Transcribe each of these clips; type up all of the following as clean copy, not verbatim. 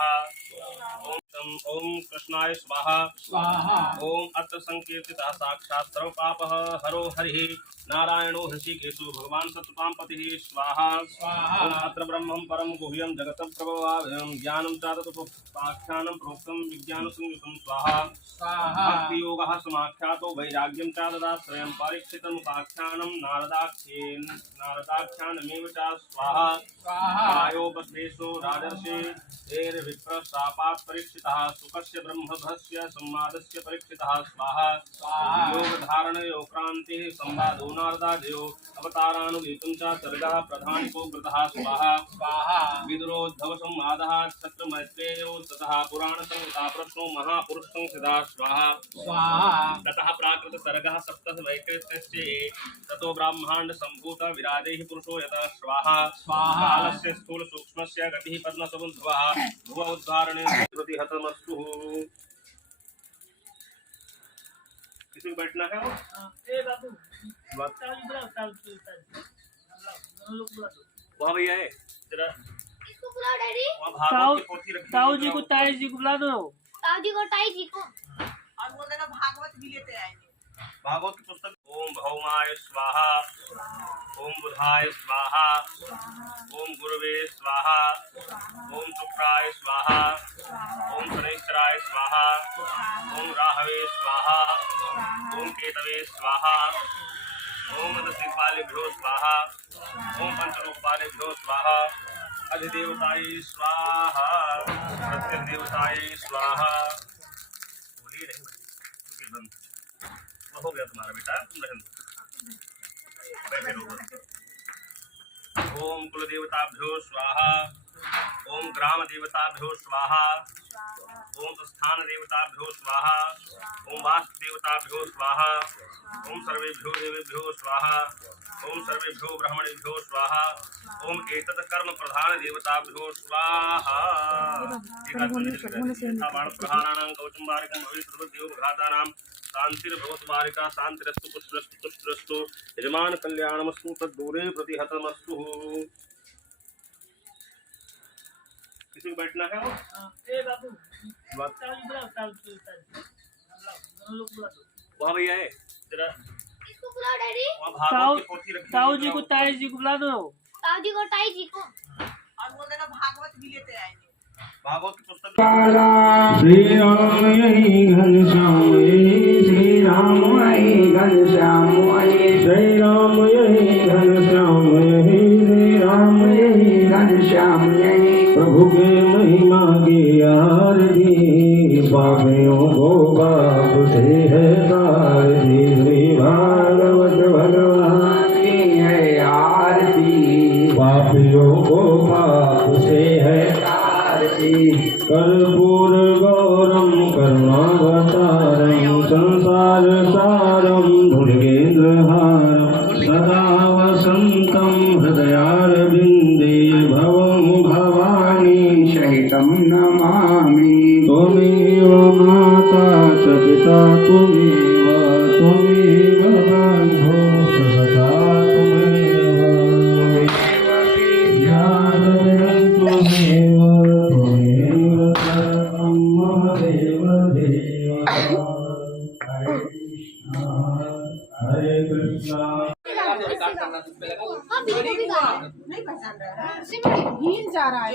स्वाहा ओम कृष्णाय स्वाहा स्वाहा ओम अत्र संकीर्तितः साक्षात् सर्वपापः हरो हरिः नारायणो हृषिकेशो भगवान सत्तां पतिः स्वाहा स्वाहा ओम अत्र ब्रह्मं परम गुह्यं जगतः प्रभवाभयं ज्ञानं चादतुपाख्यानं प्रोक्तं विज्ञानसंयुतं स्वाहा स्वाहा भक्तियोगः समाख्यातो वैराग्यं चाददाश्रयं परीक्षितमुपाख्यानं नारदाख्यानमेव च स्वाहा स्वाहा वायोपदेशो राजर्षि विप्रशापात् परीक्षितः सुखस्य ब्रह्मभस्य संवादस्य परीक्षितः स्वाहा योगधारणयो क्रान्तिः संवादो नारदादयो अवतारानुगीतं च सर्गः प्रधानिको व्रतः स्वाहा विदुरोद्धव संवादः क्षत्रमैत्रेयो ततः पुराणसंहिता प्रश्नो महापुरुषं सदा स्वाहा ततः प्राकृत सर्गः सप्तः वैकृत्यस्य ततो ब्रह्मांड संभूत विराजैः पुरुषो यतः स्वाहा कालस्य स्थूल सूक्ष्मस्य गतिः पद्मसमुद्भवः भुव उद्धारणे प्रतिहतमस्तु। किसी को बैठना है वो? वहाँ भैया है जरा इसको बुलाओ डैडी। ताऊ जी को ताई जी को बुला दो। ताऊ जी को ताई जी को और बोल देना भागवत भी लेते आएंगे। भागवत की पुस्तक। ओम भौमाय स्वाहा ओम बुधाय स्वाहा ओम गुरुवे स्वाहा ओम शुक्राय स्वाहा ओम शनैश्चराय स्वाहा ओम राहवे स्वाहा ओम केतवे स्वाहा ओम दशपालेभ्यो स्वाहा ओम पंचलोकपालेभ्यो स्वाहा अधिदेवताय स्वाहा प्रत्यदेवताय स्वाहा। बोलिए नहीं हो गया तुम्हारा बेटा, तुम रहने बैठे रहो। ओम कुल देवताभ्यो स्वाहा ओम ग्राम देवताभ्यो स्वाहा ओम स्थान देवताभ्यो स्वाहा ओम वास्तु देवताभ्यो स्वाहा ओम सर्वेभ्यो देवेभ्यो स्वाहा ओम सर्वेभ्यो ब्राह्मणेभ्यो स्वाहा ओम एतत् कर्म प्रधान देवताभ्यो स्वाहा। बाण प्रहाराणां कवचं वारिकं भवेत् सर्वदेव घातानां शांतिर्भवतु वारिका शांतिरस्तु पुष्टरस्तु तुष्टरस्तु यजमान कल्याणमस्तु तद्दूरे प्रतिहतमस्तु। किसी को बैठना है वो? वहाँ भैया है जरा इसको बुलाओ डैडी। ताऊ जी को ताई जी को बुला दो। ताऊ जी को ताई जी को और बोल देना भागवत भी लेते आएंगे। भागवत की पुस्तक। श्री राम यही घनश्याम श्री राम यही घनश्याम श्री राम यही घनश्याम श्री राम यही घनश्याम प्रभु के महिमा की आरती पापियों को बाप से है तारती श्री भागवत भगवान की है आरती पापियों को बाप से है कर्पूर गौरम करुणावतारम संसार सारम भुजगेन्द्रहारम सदा वसंतम हृदयारविंदे भवं भवानी सहितं नमामि। त्वमेव माता च पिता त्वमेव बन्धो च सखा त्वमेव ज्ञानमयं त्वमेव नहीं पहचान रहा है। भीन जा रहा है।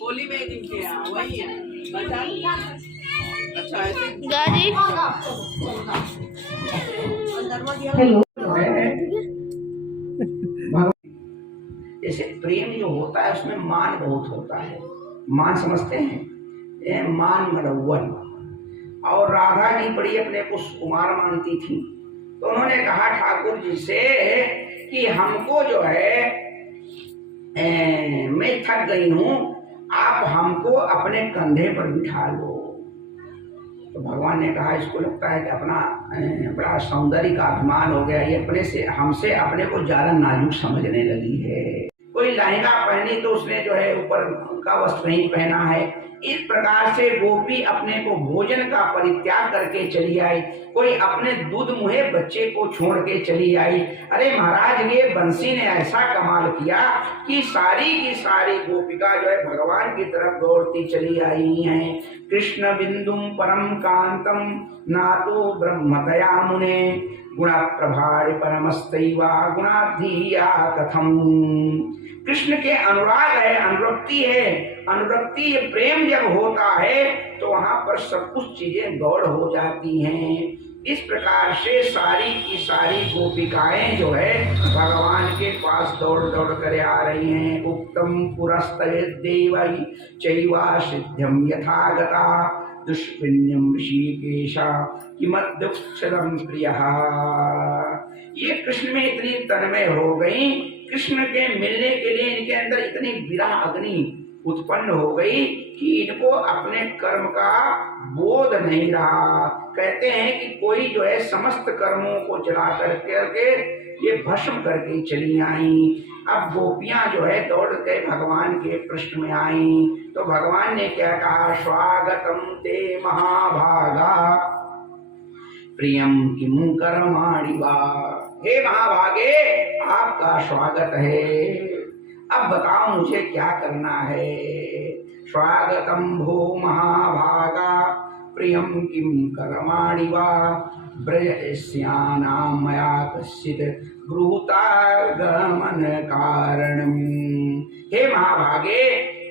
होली में दिन किया वही है। अच्छा ऐसे हेलो। जैसे प्रेम जो होता है उसमें मान बहुत होता है। मान समझते हैं, ये मान मरवन। और राधा जी बड़ी अपने को कुमार मानती थी, तो उन्होंने कहा ठाकुर जी से कि हमको जो है मैं थक गई हूँ, आप हमको अपने कंधे पर बिठा लो। तो भगवान ने कहा इसको लगता है कि अपना बड़ा सौंदर्य का अभिमान हो गया, ये अपने से हमसे अपने को ज्यादा नाजुक समझने लगी है। कोई कोई लहंगा पहनी तो उसने जो है ऊपर का वस्त्र नहीं पहना है। इस प्रकार से गोपी अपने को भोजन का परित्याग करके चली आई। कोई अपने दूध मुहे बच्चे को छोड़ के चली आई। अरे महाराज, ये बंसी ने ऐसा कमाल किया कि सारी की सारी गोपिका जो है भगवान की तरफ दौड़ती चली आई हैं। कृष्ण बिंदुम परम कांतम नातो ब्रह्मतया मुने गुण प्रभाड़ परमस्तैवा गुणाधीया कथम। कृष्ण के अनुराग है, अनुरक्ति है। अनुरक्ति, ये प्रेम जब होता है तो वहां पर सब कुछ चीजें गौड़ हो जाती हैं। इस प्रकार से सारी की सारी गोपिकाएं जो है भगवान के पास दौड़ दौड़ कर आ रही हैं। उक्तम पुरस्तये देवै चैवा सिद्ध्यम यथागता दुष्पुण्यम ऋषिकेशा किमद्युक्षरम प्रियः। ये कृष्ण में इतनी तन्मय हो गई, कृष्ण के मिलने के लिए इनके अंदर इतनी विरह अग्नि उत्पन्न हो गई कि इनको अपने कर्म का बोध नहीं रहा। कहते हैं कि कोई जो है समस्त कर्मों को जला करके ये भस्म करके चली आई। अब गोपियां जो है दौड़ के भगवान के पृष्ठ में आई तो भगवान ने क्या कहा, स्वागतम ते महाभागा प्रियम किमु कर्माणि वा। हे महाभागे, आपका स्वागत है, अब बताओ मुझे क्या करना है। स्वागतम भो महाभागा प्रियम किम कर्माणि वा ब्रजस्यानां मया कश्चित् ब्रूतागमन कारणम। हे महाभागे,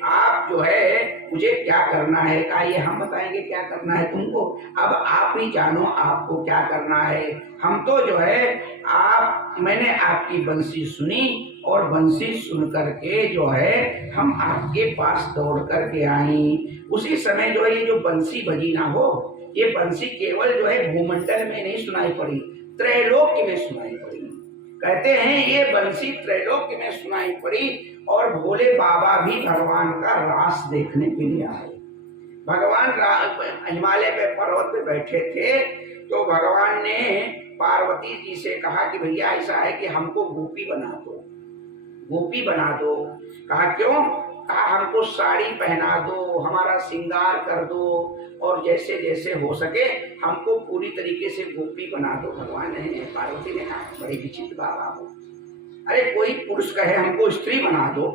आप जो है मुझे क्या करना है, का ये हम बताएंगे क्या करना है तुमको। अब आप ही जानो आपको क्या करना है। हम तो जो है मैंने आपकी बंसी सुनी और बंसी सुन करके जो है हम आपके पास दौड़ करके आई। उसी समय जो है ये जो बंसी बजी ना हो, ये बंसी केवल जो है भूमंडल में नहीं सुनाई पड़ी, त्रैलोक्य में सुनाई पड़ी। कहते हैं ये बंसी त्रैलोक्य में सुनाई पड़ी और भोले बाबा भी भगवान का रास देखने के लिए आए। भगवान हिमालय पे पर्वत पे बैठे थे तो भगवान ने पार्वती जी से कहा कि भैया ऐसा है कि हमको गोपी बना दो, गोपी बना दो। कहा क्यों? कहा हमको साड़ी पहना दो, हमारा श्रृंगार कर दो और जैसे जैसे हो सके हमको पूरी तरीके से गोपी बना दो। भगवान ने, पार्वती ने कहा बड़ी विचित्र बाबा हो, अरे कोई पुरुष कहे हमको स्त्री बना दो।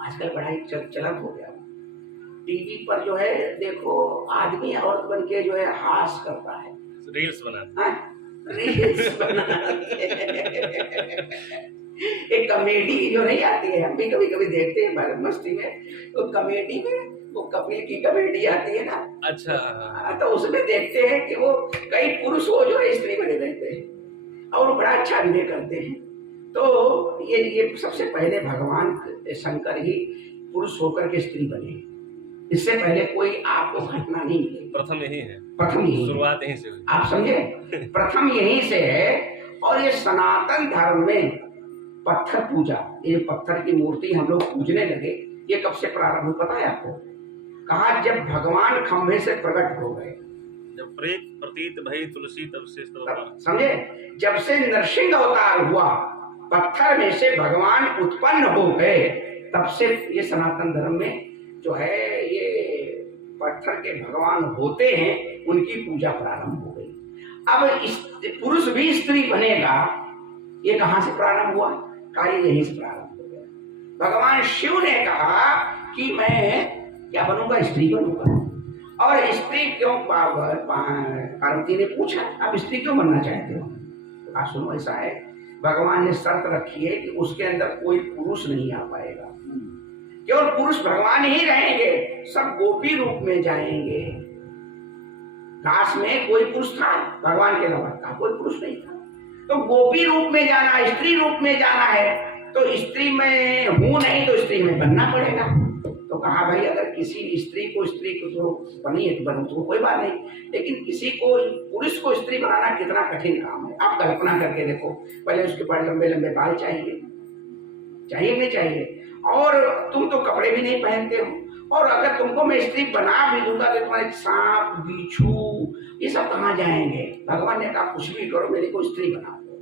आजकल बड़ा ही चलन हो गया। टीवी पर जो है देखो आदमी औरत बन के जो है हास करता है, रील्स बनाते, रील्स बनाते। एक कॉमेडी जो नहीं आती है, हम भी कभी कभी देखते हैं मस्ती में, तो कॉमेडी में वो कपिल की कॉमेडी आती है ना, अच्छा, तो उसमें देखते हैं कि वो कई पुरुष वो जो है स्त्री बने रहते हैं और बड़ा अच्छा अभिनय करते हैं। तो ये सबसे पहले भगवान शंकर ही पुरुष होकर के स्त्री बने, इससे पहले कोई आपको घटना नहीं मिलेगी। प्रथम यही है, प्रथम यही, शुरुआत यहीं से हुई। आप समझे, प्रथम यहीं से है। और ये सनातन धर्म में पत्थर पूजा, ये पत्थर की मूर्ति हम लोग पूजने लगे, ये कब से प्रारंभ हुआ पता है आपको? कहा जब भगवान खंभे से प्रकट हो गए, जब प्रेत प्रतीत भई तुलसी तब से समझे, जब से नरसिंह अवतार हुआ, पत्थर में से भगवान उत्पन्न हो गए, तब से ये सनातन धर्म में जो है ये पत्थर के भगवान होते हैं, उनकी पूजा प्रारंभ हो गई। अब इस पुरुष भी स्त्री बनेगा, ये कहां से प्रारंभ हुआ? कार्य यहीं से प्रारंभ हो गया। भगवान शिव ने कहा कि मैं क्या बनूंगा, स्त्री बनूंगा। और स्त्री क्यों? पार्वती ने पूछा आप स्त्री क्यों बनना चाहते हो? तो सुनो ऐसा है, भगवान ने शर्त रखी है कि उसके अंदर कोई पुरुष नहीं आ पाएगा, केवल पुरुष भगवान ही रहेंगे, सब गोपी रूप में जाएंगे। काश में कोई पुरुष था भगवान के अलावा, कोई पुरुष नहीं था, तो गोपी रूप में जाना, स्त्री रूप में जाना है, तो स्त्री में हूं नहीं तो स्त्री में बनना पड़ेगा। तो कहा भाई अगर किसी स्त्री को तो बनी है तो बनो, तो कोई बात नहीं, लेकिन किसी को पुरुष को स्त्री बनाना कितना कठिन काम है। आप कल्पना करके देखो, पहले उसके पास लंबे लंबे बाल चाहिए नहीं चाहिए, और तुम तो कपड़े भी नहीं पहनते हो, और अगर तुमको मैं स्त्री बना भी दूंगा तो तुम्हारे सांप बिच्छू ये सब कहाँ जाएंगे? भगवान ने कहा कुछ भी करो, मेरे को स्त्री बना दो।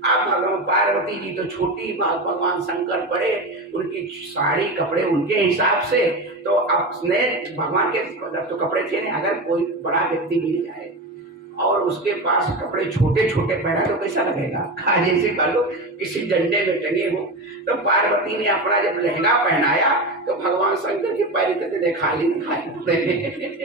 अब भगवान पार्वती जी तो छोटी, भगवान शंकर बड़े, उनकी साड़ी कपड़े उनके हिसाब से, तो अब उसने भगवान के तो कपड़े थे नहीं, अगर कोई बड़ा व्यक्ति मिल जाए और उसके पास कपड़े छोटे छोटे पहना तो कैसा लगेगा? जैसे कह लो किसी डंडे में टंगे हो। तो पार्वती ने अपना जब लहंगा पहनाया तो भगवान शंकर के पैर कहते खाली